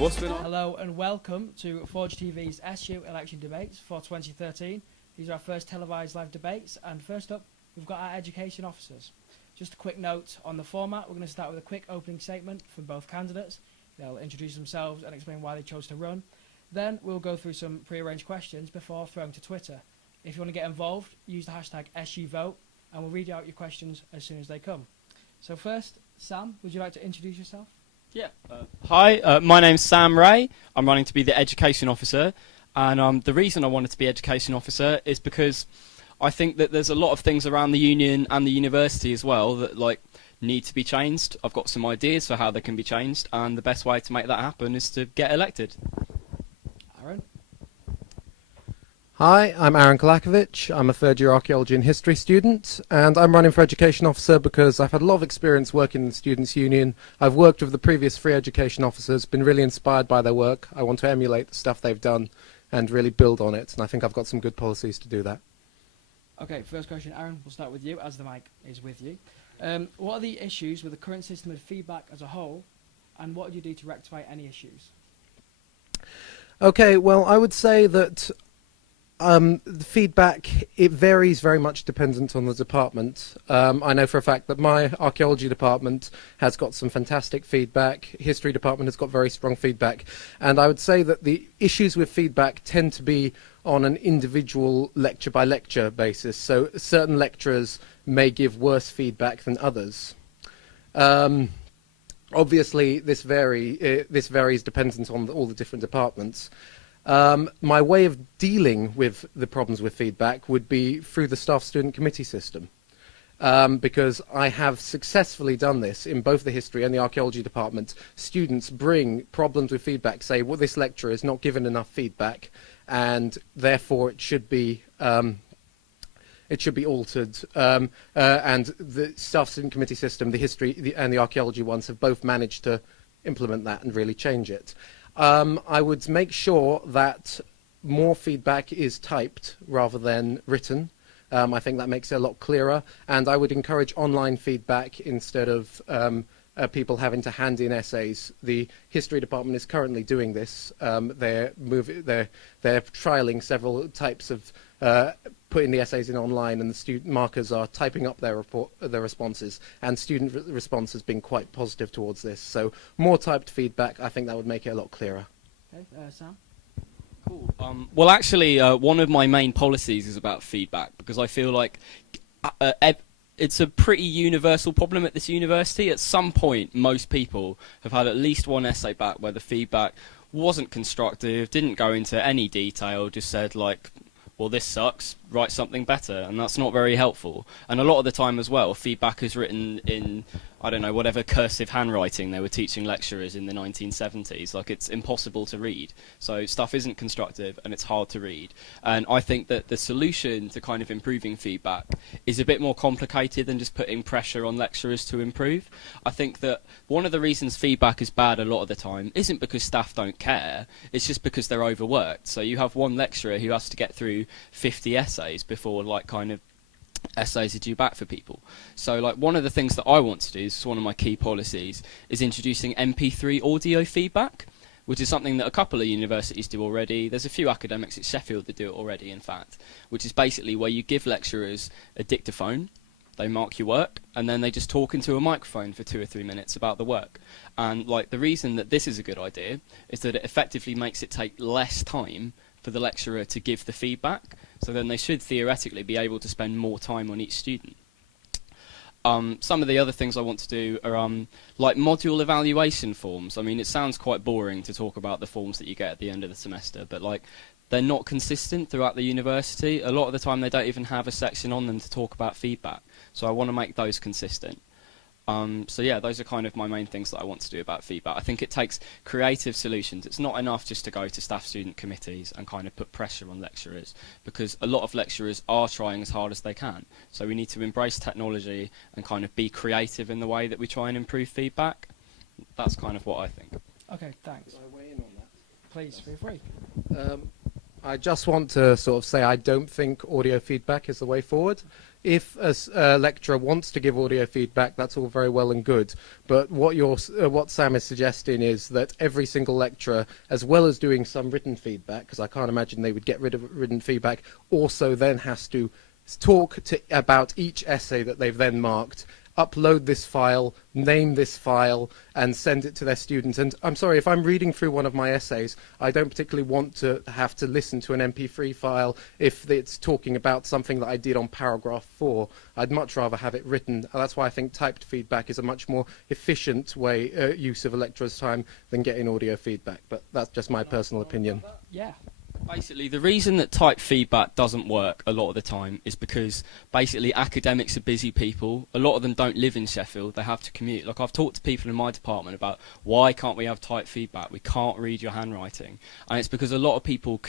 What's been on? Hello and welcome to Forge TV's SU election debates for 2013. These are our first televised live debates, and first up we've got our education officers. Just a quick note on the format: we're going to start with a quick opening statement from both candidates. They'll introduce themselves and explain why they chose to run. Then we'll go through some pre-arranged questions before throwing to Twitter. If you want to get involved, use the hashtag SUVote and we'll read out your questions as soon as they come. So first, Sam, would you like to introduce yourself? Yeah. Hi, my name's Sam Ray. I'm running to be the education officer, and the reason I wanted to be education officer is because I think that there's a lot of things around the union and the university as well that need to be changed. I've got some ideas for how they can be changed, and the best way to make that happen is to get elected. Aaron? Hi, I'm Aaron Kolakovic. I'm a third-year archaeology and history student, and I'm running for education officer because I've had a lot of experience working in the Students' Union. I've worked with the previous three education officers, been really inspired by their work. I want to emulate the stuff they've done and really build on it, and I think I've got some good policies to do that. Okay, first question, Aaron, we'll start with you, as the mic is with you. What are the issues with the current system of feedback as a whole, and what would you do to rectify any issues? Okay, well, I would say that the feedback, it varies very much dependent on the department. I know for a fact that my archaeology department has got some fantastic feedback. History department has got very strong feedback. And I would say that the issues with feedback tend to be on an individual lecture by lecture basis. So certain lecturers may give worse feedback than others. Obviously, this varies dependent on all the different departments. My way of dealing with the problems with feedback would be through the staff student committee system, because I have successfully done this in both the history and the archaeology department. Students bring problems with feedback, say, well, this lecturer is not given enough feedback and therefore it should be altered, and the staff student committee system, the history and the archaeology ones, have both managed to implement that and really change it. I would make sure that more feedback is typed rather than written. I think that makes it a lot clearer, and I would encourage online feedback instead of people having to hand in essays. The history department is currently doing this. They're trialing several types of putting the essays in online, and the student markers are typing up their responses, and student response has been quite positive towards this. So more typed feedback, I think that would make it a lot clearer. Okay, Sam? Cool. Well, actually, one of my main policies is about feedback, because I feel like it's a pretty universal problem at this university. At some point, most people have had at least one essay back where the feedback wasn't constructive, didn't go into any detail, just said well, this sucks, write something better, and that's not very helpful. And a lot of the time as well, feedback is written in, I don't know, whatever cursive handwriting they were teaching lecturers in the 1970s. It's impossible to read. So stuff isn't constructive and it's hard to read. And I think that the solution to kind of improving feedback is a bit more complicated than just putting pressure on lecturers to improve. I think that one of the reasons feedback is bad a lot of the time isn't because staff don't care, it's just because they're overworked. So you have one lecturer who has to get through 50 essays before essays are due back for people. So one of the things that I want to do, this is one of my key policies, is introducing MP3 audio feedback, which is something that a couple of universities do already. There's a few academics at Sheffield that do it already, in fact, which is basically where you give lecturers a dictaphone, they mark your work, and then they just talk into a microphone for 2 or 3 minutes about the work. And the reason that this is a good idea is that it effectively makes it take less time for the lecturer to give the feedback, so then they should theoretically be able to spend more time on each student. Some of the other things I want to do are module evaluation forms. I mean, it sounds quite boring to talk about the forms that you get at the end of the semester, but they're not consistent throughout the university. A lot of the time they don't even have a section on them to talk about feedback, so I want to make those consistent. So yeah, those are kind of my main things that I want to do about feedback. I think it takes creative solutions. It's not enough just to go to staff student committees and kind of put pressure on lecturers, because a lot of lecturers are trying as hard as they can. So we need to embrace technology and kind of be creative in the way that we try and improve feedback. That's kind of what I think. Okay, thanks. Can I weigh in on that? Please, feel free. I just want to sort of say I don't think audio feedback is the way forward. If a lecturer wants to give audio feedback, that's all very well and good. But what Sam is suggesting is that every single lecturer, as well as doing some written feedback, because I can't imagine they would get rid of written feedback, also then has to talk about each essay that they've then marked, upload this file, name this file, and send it to their students. And I'm sorry, if I'm reading through one of my essays, I don't particularly want to have to listen to an MP3 file if it's talking about something that I did on paragraph 4. I'd much rather have it written. That's why I think typed feedback is a much more efficient use of a lecturer's time than getting audio feedback. But that's just my personal opinion. Yeah. Basically, the reason that typed feedback doesn't work a lot of the time is because basically academics are busy people. A lot of them don't live in Sheffield. They have to commute. Like, I've talked to people in my department about why can't we have typed feedback? We can't read your handwriting. And it's because a lot of people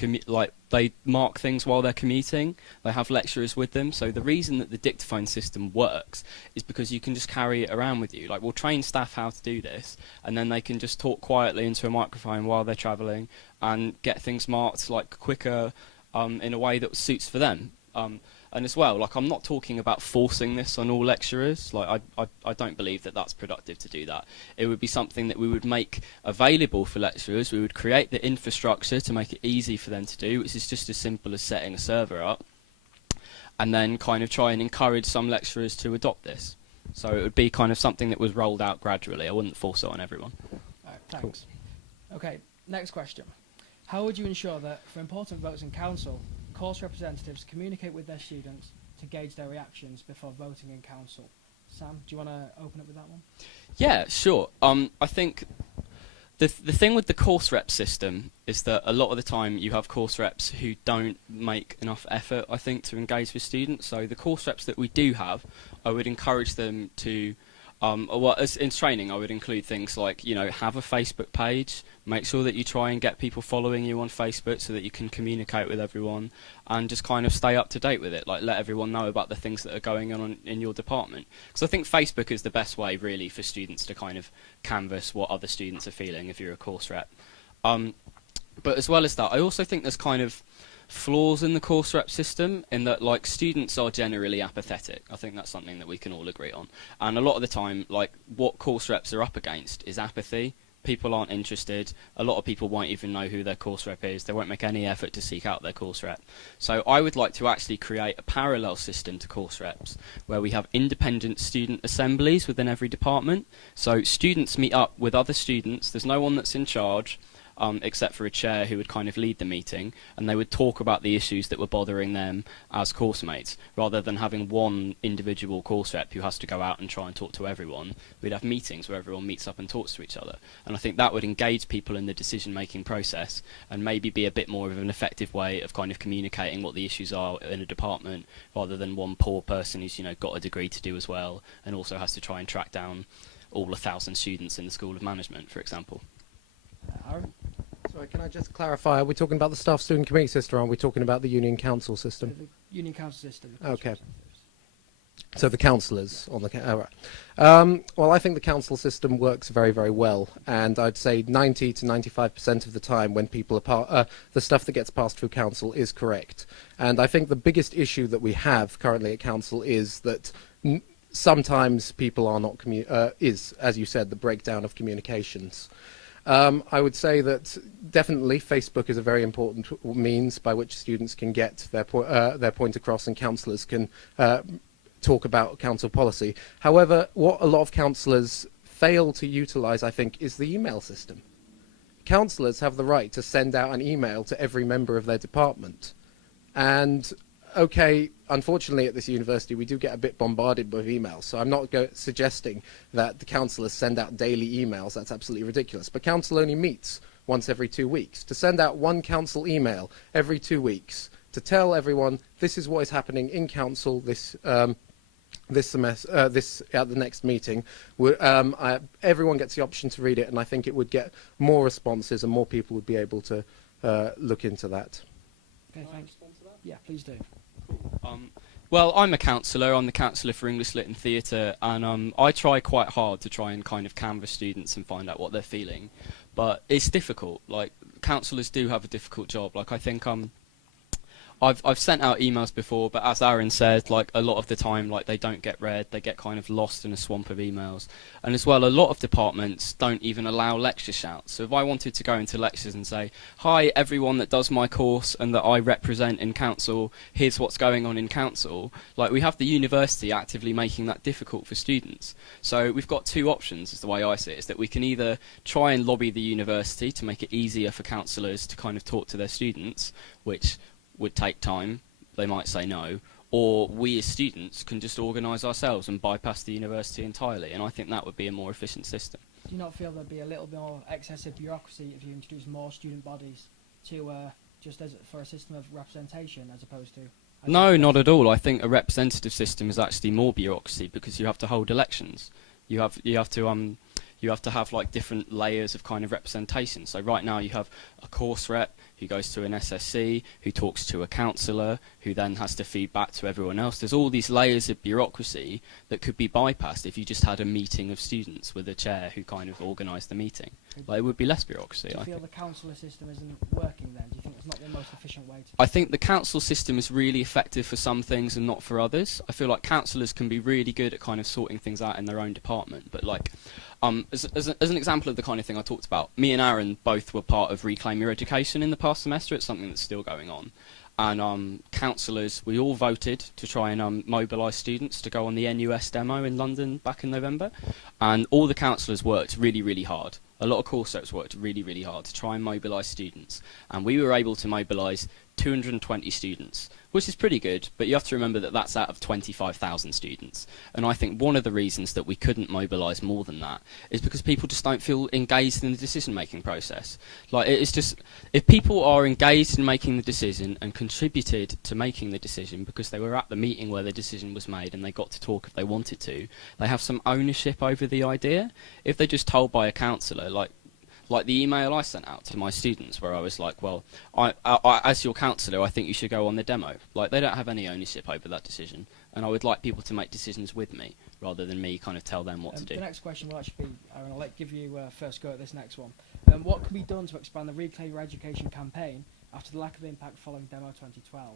they mark things while they're commuting. They have lecturers with them. So the reason that the dictaphone system works is because you can just carry it around with you. Like, we'll train staff how to do this, and then they can just talk quietly into a microphone while they're travelling and get things marked like quicker in a way that suits for them. And as well, like, I'm not talking about forcing this on all lecturers. Like, I don't believe that that's productive to do that. It would be something that we would make available for lecturers. We would create the infrastructure to make it easy for them to do, which is just as simple as setting a server up, and then kind of try and encourage some lecturers to adopt this. So it would be kind of something that was rolled out gradually. I wouldn't force it on everyone. All right, thanks. Cool. Okay, next question. How would you ensure that for important votes in council, course representatives communicate with their students to gauge their reactions before voting in council? Sam, do you want to open up with that one? Yeah, sure. I think the thing with the course rep system is that a lot of the time you have course reps who don't make enough effort, I think, to engage with students. So the course reps that we do have, I would encourage them to well, as in training, I would include things like, you know, have a Facebook page, make sure that you try and get people following you on Facebook so that you can communicate with everyone, and just kind of stay up to date with it, like let everyone know about the things that are going on in your department. Because I think Facebook is the best way, really, for students to kind of canvass what other students are feeling if you're a course rep. But as well as that, I also think there's kind of flaws in the course rep system in that, like, students are generally apathetic. I think that's something that we can all agree on. And a lot of the time, like, what course reps are up against is apathy. People aren't interested. A lot of people won't even know who their course rep is. They won't make any effort to seek out their course rep. So I would like to actually create a parallel system to course reps where we have independent student assemblies within every department. So students meet up with other students. There's no one that's in charge, except for a chair who would kind of lead the meeting, and they would talk about the issues that were bothering them as course mates, rather than having one individual course rep who has to go out and try and talk to everyone. We'd have meetings where everyone meets up and talks to each other, and I think that would engage people in the decision-making process and maybe be a bit more of an effective way of kind of communicating what the issues are in a department, rather than one poor person who's, you know, got a degree to do as well and also has to try and track down all 1,000 students in the School of Management, for example. Aaron? Sorry, can I just clarify? Are we talking about the staff student committee system, or are we talking about the union council system? The union council system. Okay. So the councillors on the well, I think the council system works very, very well, and I'd say 90 to 95% of the time when people are the stuff that gets passed through council is correct. And I think the biggest issue that we have currently at council is that sometimes people are not is, as you said, the breakdown of communications. I would say that definitely Facebook is a very important means by which students can get their point across, and councillors can talk about council policy. However, what a lot of councillors fail to utilise, I think, is the email system. Councillors have the right to send out an email to every member of their department. And okay, unfortunately at this university we do get a bit bombarded with emails, so I'm not suggesting that the councillors send out daily emails. That's absolutely ridiculous. But council only meets once every 2 weeks. To send out one council email every 2 weeks to tell everyone this is what is happening in council this semester, this at the next meeting, everyone gets the option to read it, and I think it would get more responses and more people would be able to look into that. Okay, thanks. Yeah, please do. Well, I'm a counsellor. I'm the counsellor for English Lit and Theatre, and I try quite hard to try and kind of canvass students and find out what they're feeling. But it's difficult. Like, counsellors do have a difficult job. Like, I think I've sent out emails before, but as Aaron said, like a lot of the time, like they don't get read. They get kind of lost in a swamp of emails. And as well, a lot of departments don't even allow lecture shouts. So if I wanted to go into lectures and say, "Hi, everyone that does my course and that I represent in council, here's what's going on in council," like we have the university actively making that difficult for students. So we've got two options, is the way I see it, is that we can either try and lobby the university to make it easier for councillors to kind of talk to their students, which would take time. They might say no. Or we as students can just organise ourselves and bypass the university entirely, and I think that would be a more efficient system. Do you not feel there'd be a little more excessive bureaucracy if you introduce more student bodies to just as for a system of representation as opposed to? No, not at all. I think a representative system is actually more bureaucracy because you have to hold elections. You have to have like different layers of kind of representation. So right now you have a course rep who goes to an SSC, who talks to a counsellor, who then has to feed back to everyone else. There's all these layers of bureaucracy that could be bypassed if you just had a meeting of students with a chair who kind of organised the meeting. Like, it would be less bureaucracy. Do you I feel think. the councillor system isn't working then? Do you think it's not the most efficient way to? I think the council system is really effective for some things and not for others. I feel like councillors can be really good at kind of sorting things out in their own department, but like, as an example of the kind of thing I talked about, me and Aaron both were part of Reclaim Your Education in the past semester. It's something that's still going on. And councillors, we all voted to try and mobilise students to go on the NUS demo in London back in November. And all the councillors worked really, really hard. A lot of course reps worked really, really hard to try and mobilise students. And we were able to mobilise 220 students, which is pretty good, but you have to remember that that's out of 25,000 students. And I think one of the reasons that we couldn't mobilise more than that is because people just don't feel engaged in the decision-making process. Like, it's just, if people are engaged in making the decision and contributed to making the decision because they were at the meeting where the decision was made and they got to talk if they wanted to, they have some ownership over the idea. If they're just told by a counsellor, like the email I sent out to my students where I was like, well, I as your counsellor, I think you should go on the demo. Like, they don't have any ownership over that decision, and I would like people to make decisions with me rather than me kind of tell them what to do. The next question will actually be, Aaron, I'll give you first go at this next one. What can be done to expand the Reclaim Your Education campaign after the lack of impact following Demo 2012?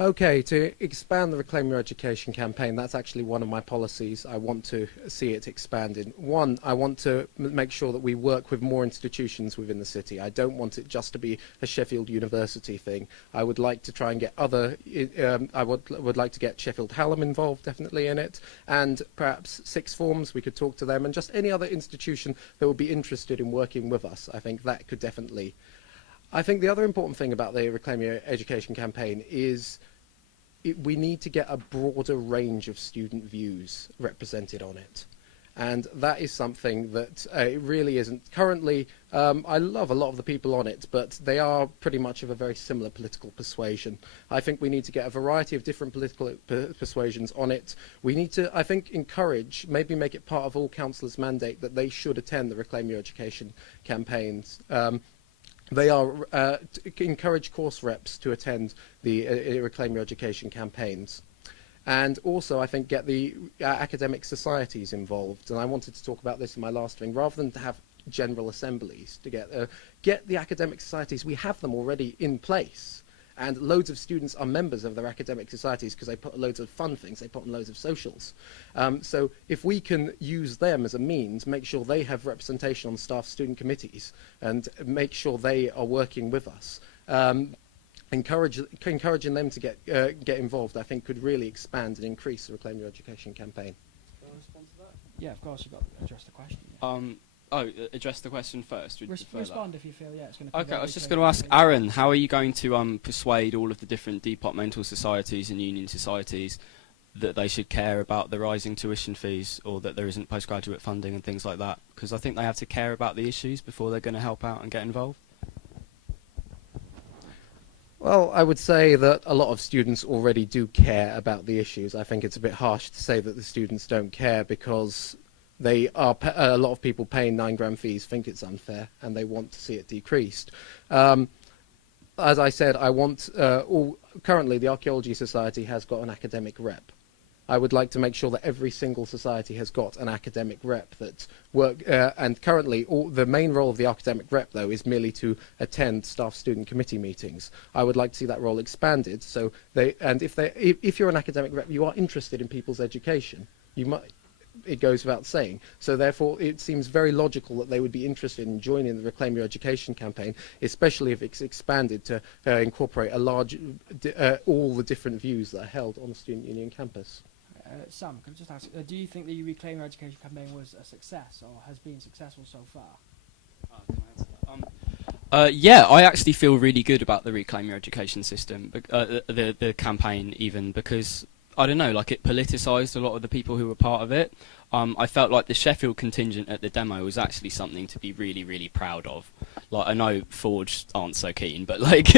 Okay, to expand the Reclaim Your Education campaign, that's actually one of my policies. I want to see it expanded. One, I want to make sure that we work with more institutions within the city. I don't want it just to be a Sheffield University thing. I would like to try and get other, I would like to get Sheffield Hallam involved definitely in it, and perhaps sixth forms, we could talk to them, and just any other institution that would be interested in working with us. I think that could definitely. I think the other important thing about the Reclaim Your Education campaign is we need to get a broader range of student views represented on it. And that is something that it really isn't. Currently, I love a lot of the people on it, but they are pretty much of a very similar political persuasion. I think we need to get a variety of different political persuasions on it. We need to, I think, encourage, maybe make it part of all councillors' mandate that they should attend the Reclaim Your Education campaigns. They are encourage course reps to attend the Reclaim Your Education campaigns. And also, I think, get the academic societies involved. And I wanted to talk about this in my last thing. Rather than to have general assemblies, to get the academic societies, we have them already in place. And loads of students are members of their academic societies because they put loads of fun things, they put on loads of socials. So if we can use them as a means, make sure they have representation on staff student committees and make sure they are working with us, encouraging them to get involved, I think could really expand and increase the Reclaim Your Education campaign. Do you want to respond to that? Yeah, of course, you've got to address the question. Yeah. Address the question first. Would you prefer that? Respond if you feel, yeah, it's going to. Okay, I was just going to ask Aaron, how are you going to persuade all of the different departmental societies and union societies that they should care about the rising tuition fees or that there isn't postgraduate funding and things like that? Because I think they have to care about the issues before they're going to help out and get involved. Well, I would say that a lot of students already do care about the issues. I think it's a bit harsh to say that the students don't care because they are a lot of people paying £9 fees think it's unfair and they want to see it decreased. As I said, I want currently the Archaeology Society has got an academic rep, I would like to make sure that every single society has got an academic rep that work. And currently, the main role of the academic rep, though, is merely to attend staff student committee meetings. I would like to see that role expanded. So if you're an academic rep, you are interested in people's education. You might. It goes without saying. So therefore, it seems very logical that they would be interested in joining the Reclaim Your Education campaign, especially if it's expanded to incorporate all the different views that are held on the Student Union campus. Sam, can I just ask, do you think the Reclaim Your Education campaign was a success or has been successful so far? Yeah, I actually feel really good about the Reclaim Your Education system, the campaign even, because I don't know, like it politicised a lot of the people who were part of it. I felt like the Sheffield contingent at the demo was actually something to be really, really proud of. Like, I know Forge aren't so keen, but like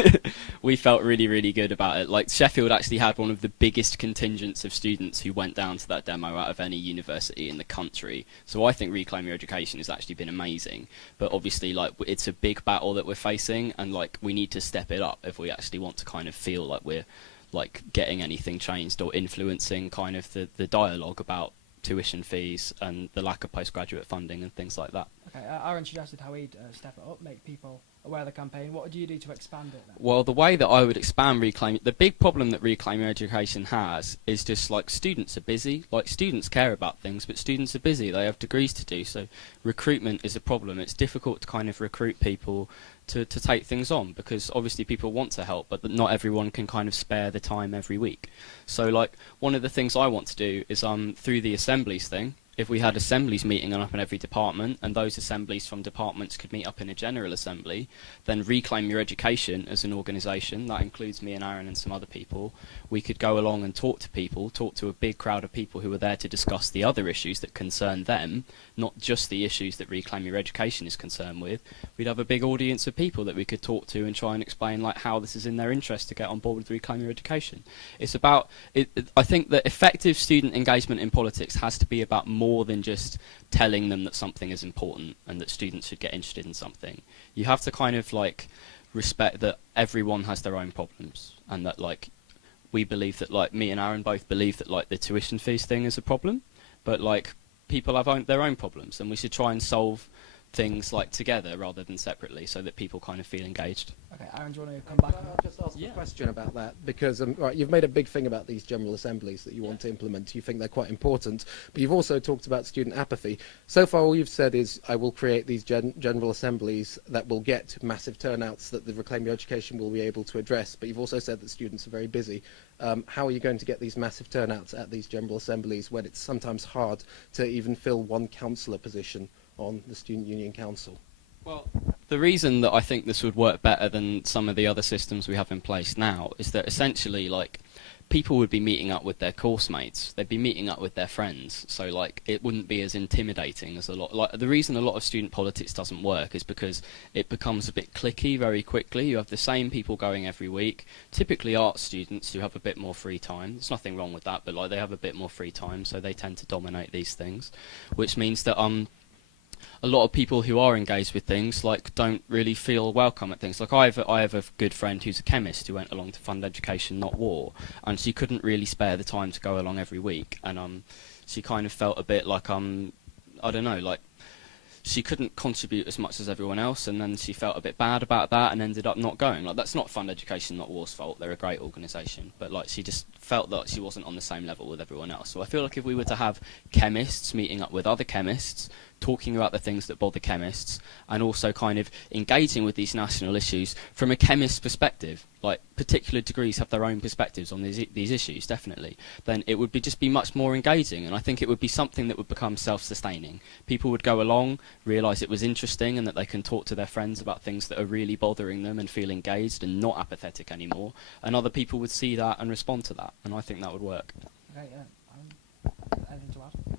we felt really, really good about it. Like, Sheffield actually had one of the biggest contingents of students who went down to that demo out of any university in the country. So I think Reclaim Your Education has actually been amazing. But obviously, like, it's a big battle that we're facing, and like we need to step it up if we actually want to kind of feel like we're like getting anything changed or influencing kind of the dialogue about tuition fees and the lack of postgraduate funding and things like that. Okay, Aaron suggested how he'd step it up, make people aware of the campaign. What would you do to expand it then? Well, the way that I would expand the big problem that Reclaim Your Education has is just like students are busy. Like, students care about things, but students are busy. They have degrees to do, so recruitment is a problem. It's difficult to kind of recruit people to take things on, because obviously people want to help, but not everyone can kind of spare the time every week. So like, one of the things I want to do is through the assemblies thing, if we had assemblies meeting up in every department, and those assemblies from departments could meet up in a general assembly, then Reclaim Your Education as an organisation, that includes me and Aaron and some other people, we could go along and talk to a big crowd of people who are there to discuss the other issues that concern them, not just the issues that Reclaim Your Education is concerned with. We'd have a big audience of people that we could talk to and try and explain like how this is in their interest to get on board with Reclaim Your Education. It's about, I think that effective student engagement in politics has to be about more than just telling them that something is important and that students should get interested in something. You have to kind of like respect that everyone has their own problems, and that like we believe that, like me and Aaron both believe that like the tuition fees thing is a problem, but like people have their own problems, and we should try and solve things like together rather than separately, so that people kind of feel engaged. Okay, Aaron, do you want to come back? I'll just ask a question about that, because right, you've made a big thing about these general assemblies that you want to implement. You think they're quite important, but you've also talked about student apathy. So far, all you've said is, I will create these general assemblies that will get massive turnouts that the Reclaim Your Education will be able to address, but you've also said that students are very busy. How are you going to get these massive turnouts at these general assemblies when it's sometimes hard to even fill one councillor position on the Student Union Council? Well, the reason that I think this would work better than some of the other systems we have in place now is that essentially, like, people would be meeting up with their course mates, they'd be meeting up with their friends, so like it wouldn't be as intimidating as a lot. Like, the reason a lot of student politics doesn't work is because it becomes a bit cliquey very quickly. You have the same people going every week, typically art students who have a bit more free time. There's nothing wrong with that, but like they have a bit more free time, so they tend to dominate these things, which means that a lot of people who are engaged with things like don't really feel welcome at things. Like I have a good friend who's a chemist who went along to Fund Education Not War, and she couldn't really spare the time to go along every week, and she kind of felt a bit like I don't know, like she couldn't contribute as much as everyone else, and then she felt a bit bad about that and ended up not going. Like, that's not Fund Education Not War's fault, they're a great organisation, but like she just felt that she wasn't on the same level with everyone else. So I feel like if we were to have chemists meeting up with other chemists, talking about the things that bother chemists, and also kind of engaging with these national issues from a chemist's perspective, like particular degrees have their own perspectives on these issues, definitely, then it would just be much more engaging, and I think it would be something that would become self-sustaining. People would go along, realise it was interesting, and that they can talk to their friends about things that are really bothering them and feel engaged and not apathetic anymore, and other people would see that and respond to that, and I think that would work. Okay, anything to add?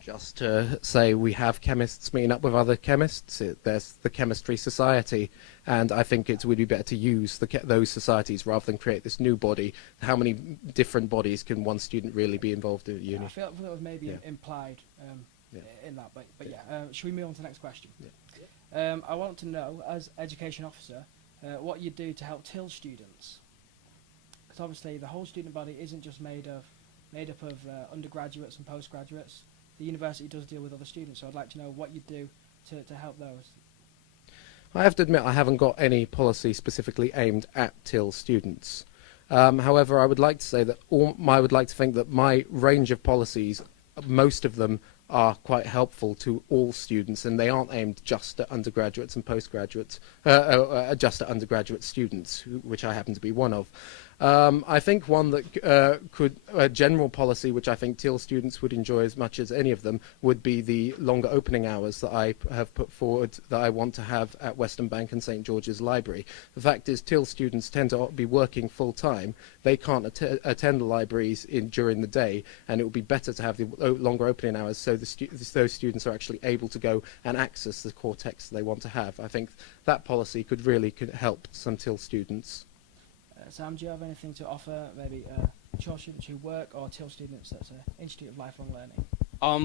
Just to say, we have chemists meeting up with other chemists. There's the Chemistry Society, and I think it would be better to use those societies rather than create this new body. How many different bodies can one student really be involved in at uni? I feel that was maybe implied in that, but yeah. Should we move on to the next question? Yeah. I want to know, as education officer, what you do to help TIL students. Because obviously the whole student body isn't just made of made up of undergraduates and postgraduates. The university does deal with other students, so I'd like to know what you do to help those. I have to admit I haven't got any policy specifically aimed at TIL students. However, I would like to say that I would like to think that my range of policies, most of them are quite helpful to all students, and they aren't aimed just at undergraduates and postgraduates, just at undergraduate students, which I happen to be one of. I think one that a general policy which I think TIL students would enjoy as much as any of them would be the longer opening hours that I have put forward that I want to have at Western Bank and St George's Library. The fact is TIL students tend to be working full time. They can't attend the libraries during the day, and it would be better to have the longer opening hours so those students are actually able to go and access the core texts they want to have. I think that policy could help some TIL students. Sam, do you have anything to offer, maybe mature students who work or TIL students that's an Institute of Lifelong Learning?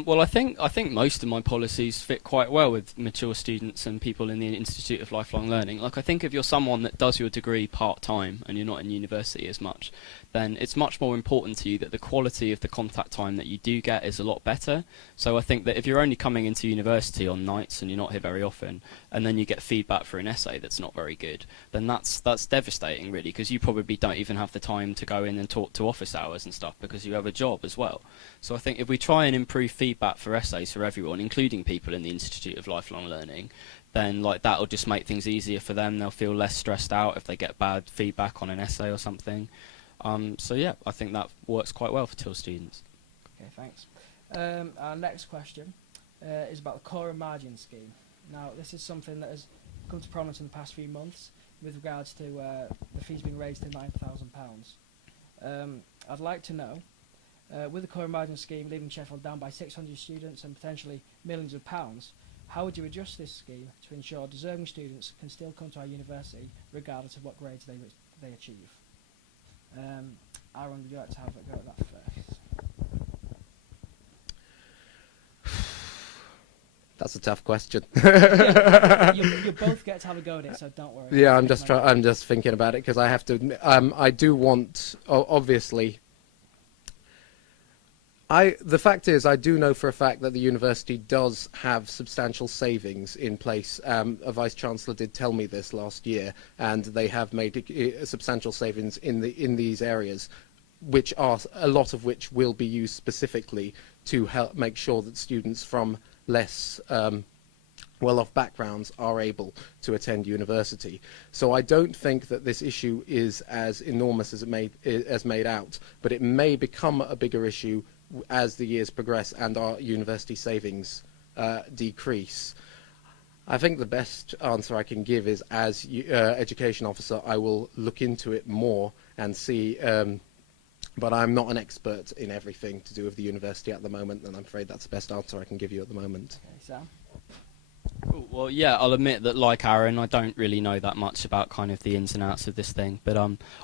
Well, I think most of my policies fit quite well with mature students and people in the Institute of Lifelong Learning. Like, I think if you're someone that does your degree part-time and you're not in university as much, then it's much more important to you that the quality of the contact time that you do get is a lot better. So I think that if you're only coming into university on nights and you're not here very often, and then you get feedback for an essay that's not very good, then that's devastating, really, because you probably don't even have the time to go in and talk to office hours and stuff because you have a job as well. So I think if we try and improve feedback for essays for everyone, including people in the Institute of Lifelong Learning, then that'll just make things easier for them. They'll feel less stressed out if they get bad feedback on an essay or something. So yeah, I think that works quite well for TIL students. Okay, thanks. Our next question is about the core and margin scheme. Now, this is something that has come to prominence in the past few months with regards to the fees being raised to £9,000. I'd like to know, with the core and margin scheme leaving Sheffield down by 600 students and potentially millions of pounds, how would you adjust this scheme to ensure deserving students can still come to our university regardless of what grades they achieve? Aaron, would you like to have a go at that first? That's a tough question. You both get to have a go at it, so don't worry. Yeah, I'm just thinking about it because I have to admit, I do want, obviously. The fact is, I do know for a fact that the university does have substantial savings in place. A vice-chancellor did tell me this last year, and they have made substantial savings in these areas, which are a lot of which will be used specifically to help make sure that students from less well-off backgrounds are able to attend university. So I don't think that this issue is as enormous as made out, but it may become a bigger issue as the years progress and our university savings decrease. I think the best answer I can give is, as education officer, I will look into it more and see, but I'm not an expert in everything to do with the university at the moment, and I'm afraid that's the best answer I can give you at the moment. Okay, Sam? Cool. Well, yeah, I'll admit that, like Aaron, I don't really know that much about kind of the ins and outs of this thing, but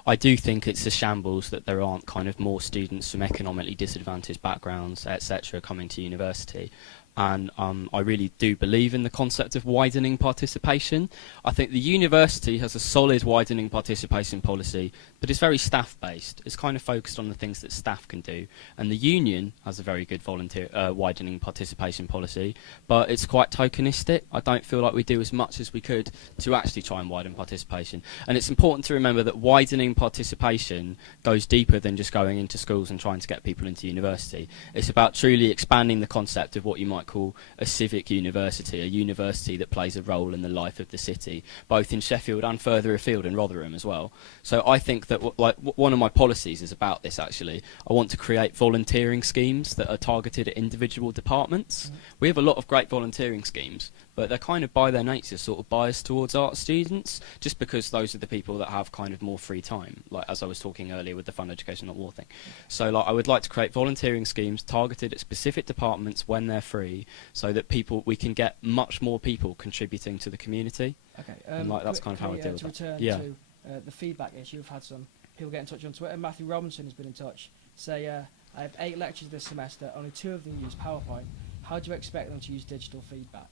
I do think it's a shambles that there aren't kind of more students from economically disadvantaged backgrounds, etc., coming to university. And I really do believe in the concept of widening participation. I think the university has a solid widening participation policy, but it's very staff-based. It's kind of focused on the things that staff can do. And the union has a very good volunteer widening participation policy, but it's quite tokenistic. I don't feel like we do as much as we could to actually try and widen participation. And it's important to remember that widening participation goes deeper than just going into schools and trying to get people into university. It's about truly expanding the concept of what you might call a civic university, a university that plays a role in the life of the city, both in Sheffield and further afield in Rotherham as well. So I think that one of my policies is about this, actually. I want to create volunteering schemes that are targeted at individual departments. We have a lot of great volunteering schemes, but they're kind of by their nature sort of biased towards art students, just because those are the people that have kind of more free time, like as I was talking earlier with the Fund Education Not War thing. So I would like to create volunteering schemes targeted at specific departments when they're free, so that we can get much more people contributing to the community. Okay, and that's kind of how I deal with that. To return to the feedback issue, we've had some people get in touch on Twitter. Matthew Robinson has been in touch. Say, I have 8 lectures this semester, only 2 of them use PowerPoint. How do you expect them to use digital feedback?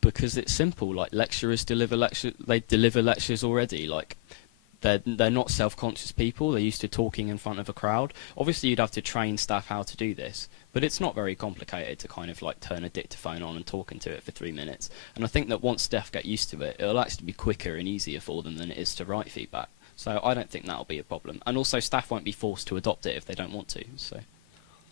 Because it's simple. Like, lecturers deliver lectures already. Like, they're not self-conscious people. They're used to talking in front of a crowd. Obviously, you'd have to train staff how to do this, but it's not very complicated to kind of like turn a dictaphone on and talk into it for 3 minutes. And I think that once staff get used to it, it'll actually be quicker and easier for them than it is to write feedback. So I don't think that'll be a problem. And also, staff won't be forced to adopt it if they don't want to. So.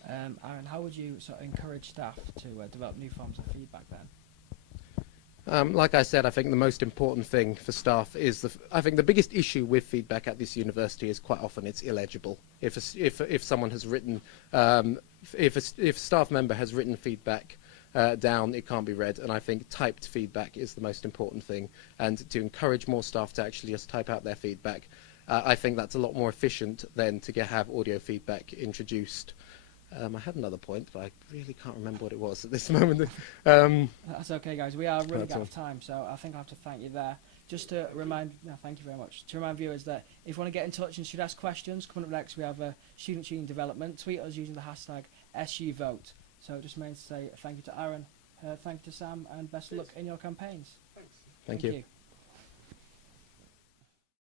Aaron, how would you sort of encourage staff to develop new forms of feedback then? Like I said, I think the most important thing for staff is I think the biggest issue with feedback at this university is quite often it's illegible. If someone has written, if a staff member has written feedback down, it can't be read. And I think typed feedback is the most important thing. And to encourage more staff to actually just type out their feedback, I think that's a lot more efficient than to have audio feedback introduced. I had another point, but I really can't remember what it was at this moment. That's okay, guys. We are running out of time, so I think I have to thank you there. Just to remind, thank you very much. To remind viewers that if you want to get in touch and should ask questions, coming up next we have Student Union Development. Tweet us using the hashtag SUVote. So it just remains to say thank you to Aaron, thank you to Sam, and best of luck in your campaigns. Thank you.